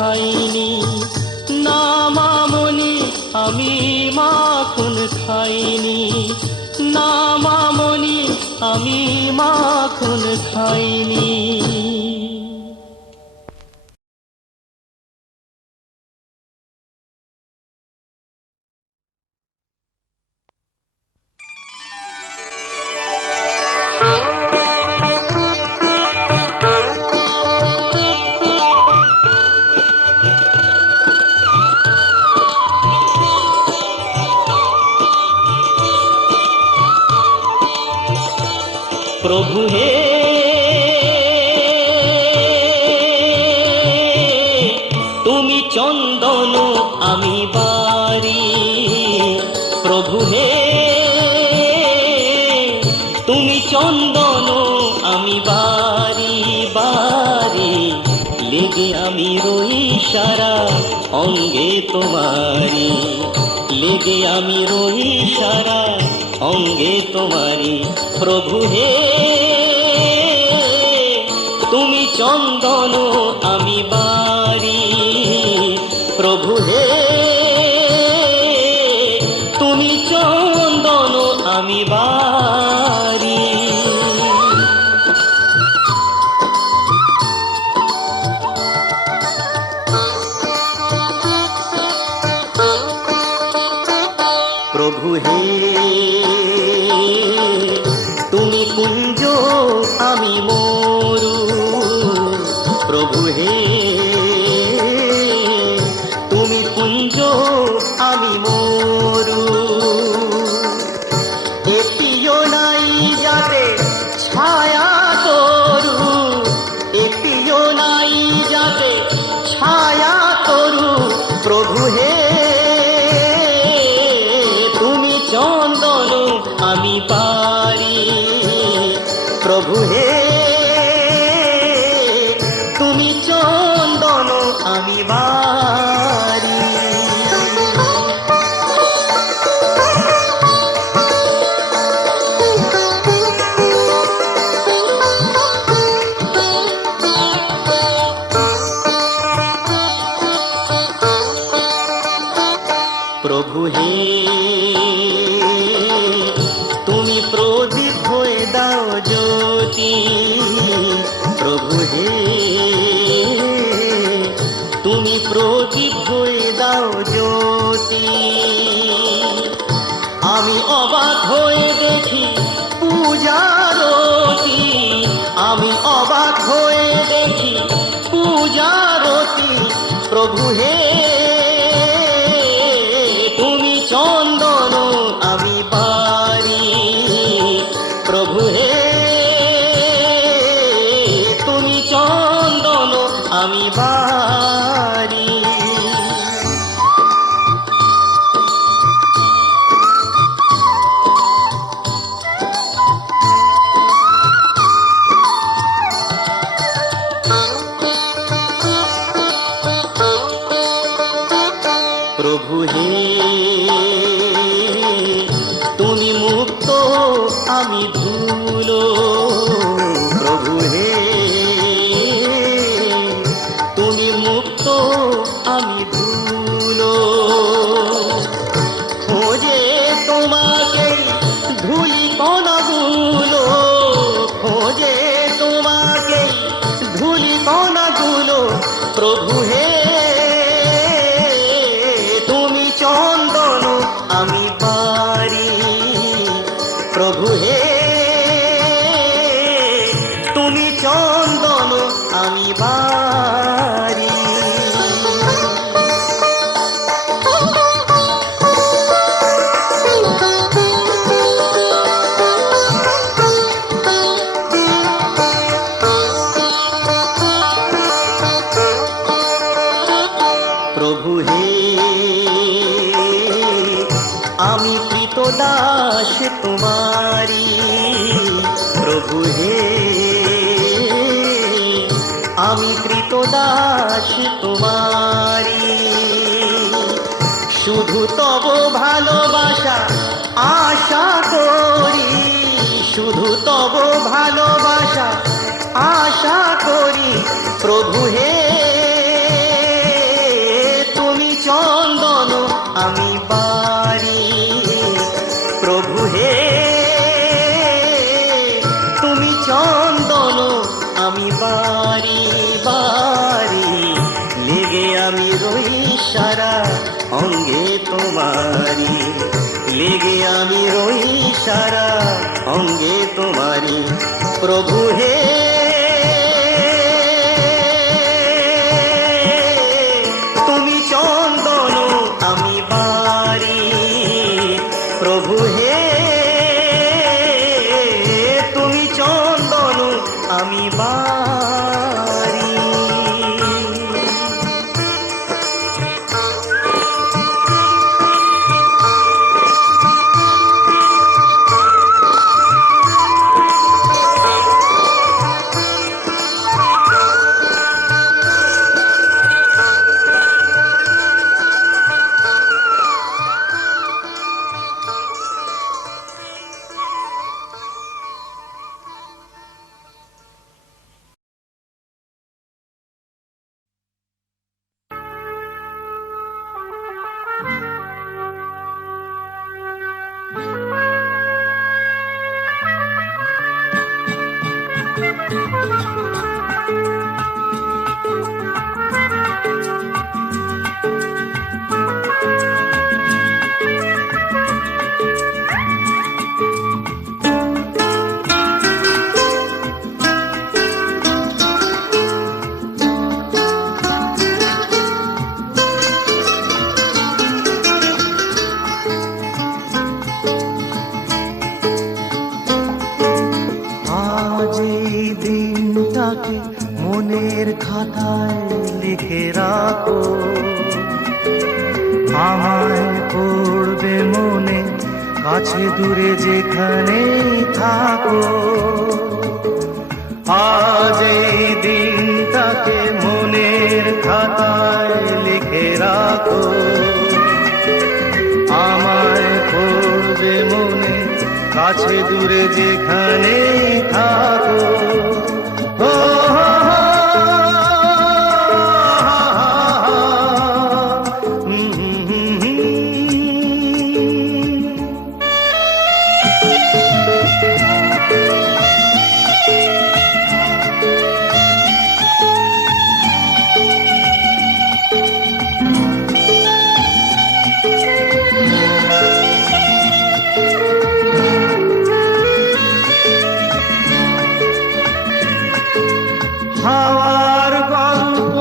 খাইনি, না মামনি আমি মাখন খাইনি, না মামনি আমি মাখন খাইনি। প্রভু হে তুমি চন্দন আমি বারি, প্রভু হে তুমি চন্দন আমি বারি বারি, লেগে আমি রই সারা অঙ্গে তোমারি, লেগে আমি রই সারা অঙ্গে তোমারি। প্রভু হে তুমি চন্দন আমি বারি, প্রভু হে তুমি চন্দন আমি বারি। প্রভু হে তুমি কুঞ্জ আমি মরু, প্রভু হে তুমি কুঞ্জ আমি মরু, এটিও নাই যাতে ছায়া তরু, এটিও নাই যাতে ছায়া তরু, প্রভু হে তুমি চন্দন আমি পারি, প্রভু হে তুমি চন্দন আমি বারি। প্রভু হে তুমি প্রদীপ হয়ে দাও জ্যোতি, প্রভু হে তুমি প্রদীপ হয়ে দাও জ্যোতি, আমি অবাক হয়ে দেখি পূজারতি, আমি অবাক হয়ে দেখি পূজারতি, প্রভু হে তুমি চন্দন আমি বারি, প্রভু হে তুমি চন্দন আমি বারি। প্রভু হে তুমি মুক্ত আমি ধুলো, প্রভু হে তুমি মুক্ত আমি ধুলো, খোঁজে তোমাকে ধুলি কণাগুলো, খোঁজে তোমাকে ধুলি কণাগুলো, প্রভু হে তুমি চন্দন আমি বারি, প্রভু হে তুমি চন্দন আমি বারি। প্রভু হে আমি কৃতদাস তোমারি, প্রভু হে আমি কৃতদাস তোমারি, শুধু তব ভালোবাসা আশা করি, শুধু তব ভালোবাসা আশা করি, প্রভু হে লেগে আমি রই সারা অঙ্গে তোমারি প্রভু হে। তুমি চন্দন আমি বাড়ি প্রভু হে, তুমি চন্দন আমি বাড়ি। মনের খাতায় লিখে রাখো, আমায় পড়বে মনে কাছে দূরে যেখানে থাকো। আজ এই দিনটাকে মনের খাতায় লিখে রাখো, আমায় পড়বে মনে কাছে দূরে যেখানে থাকো। হাওয়ার গল্প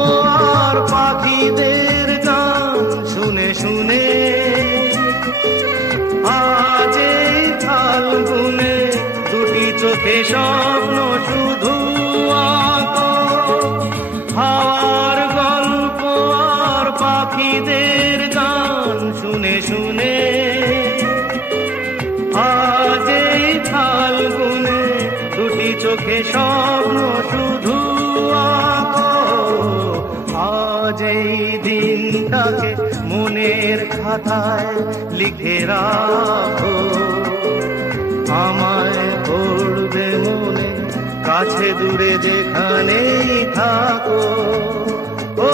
আর পাখিদের গান শুনে শুনে আজ এই ফাল্গুনে দুটি চোখে স্বপ্ন শুধু আঁকো। হাওয়ার গল্প আর পাখিদের গান শুনে শুনে আজ এই ফাল্গুনে দুটি চোখে স্বপ্ন শুধু আঁকো। আজ এই দিনটাকে মনের খাতায় লিখে রাখো, আমায় পড়বে মনে কাছে দূরে যেখানেই থাকো। ও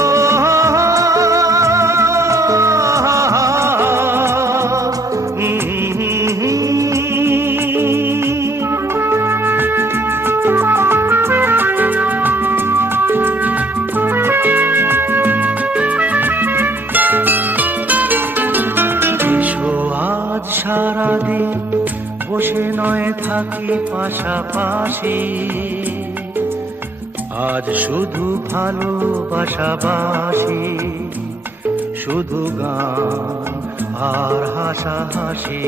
সারাদিন বসে নয় থাকি পাশাপাশি, আজ শুধু ভালোবাসাবাসি, শুধু গান আর হাসাহাসি।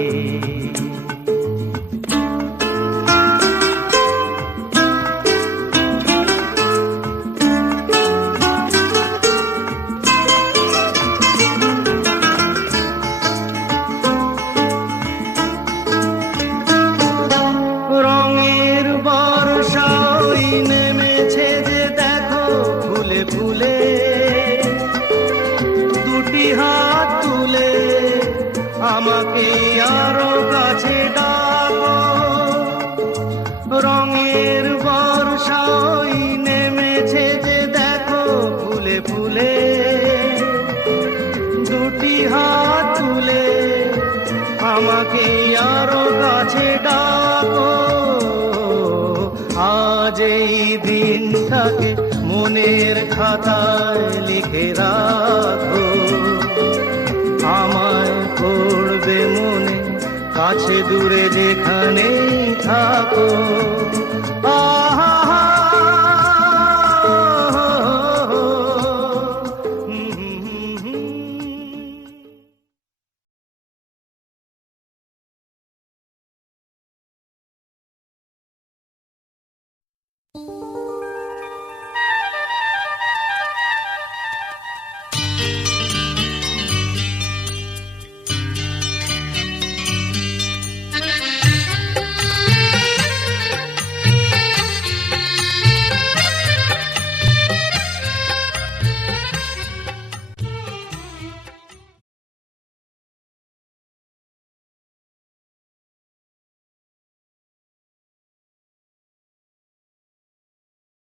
আমাকে আরো কাছে ডাকো, রঙের বর্ষাই নেমেছে যে দেখো ফুলে ফুলে। দুটি হাত তুলে আমাকে আরো কাছে ডাকো, আজ এই দিনটাকে মনের খাতায় লিখে রাখো, আমায় পড়বে মনে কাছে দূরে যেখানেই থাকো, আহা